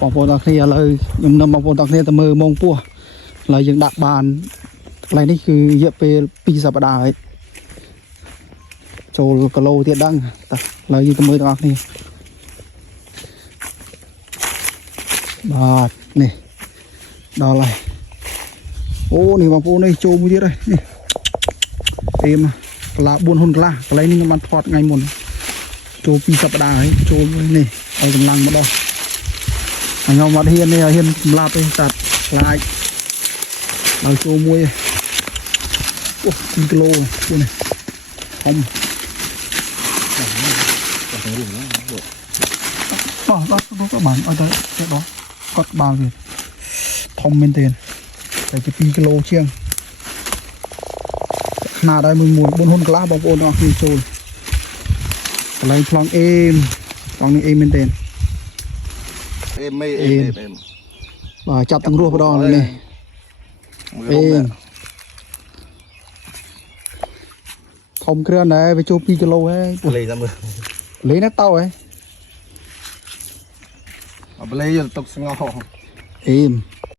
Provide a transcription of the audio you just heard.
bọc bột đặc này lời nhưng nằm bọc bột đặc này ta mơ mong pua là những đặc bàn nàyនេះគឺរយៈពេល2សប្តាហ៍ហើយចូលគីឡូទៀតដឹងតើឡើយយើងទៅមើលទាំងអស់គ្នាបាទនេះដល់ហើយអូនេះបងប្អូននេះចូលមួយទៀតហើយនេះអេមកន្លះ4ហ៊ុនកន្លះកន្លែងនេះខ្ញុំបានថតថ្ងៃមុនចូល2សប្តាហ៍ហើយចូលនេះឲ្យកម្លាំងមកដោះខ្ញុំអត់ហ៊ាននេះហ៊ានសម្លាប់ទេតាត់ខ្លាចដល់ចូលមួយអូ2គីឡូនេះធំដោះក៏បានអត់ទៅដោះកត់ក្បាលវាធំមែនទេតែជា2គីឡូជាងខ្នាតហើយមួយ4ហ៊ុនកន្លះបងប្អូនអរគ្នាចូលកន្លែងប្លង់អេមប្លង់នេះអេមមែនទេអេមបាទចាប់ទាំងរស់ម្ដងនេះអេមធំគ្រាន់ដែរវាចូល2គីឡូហើយលេតាមមើលលេណាតោហ៎អបលេយកទុកស្ងោអេម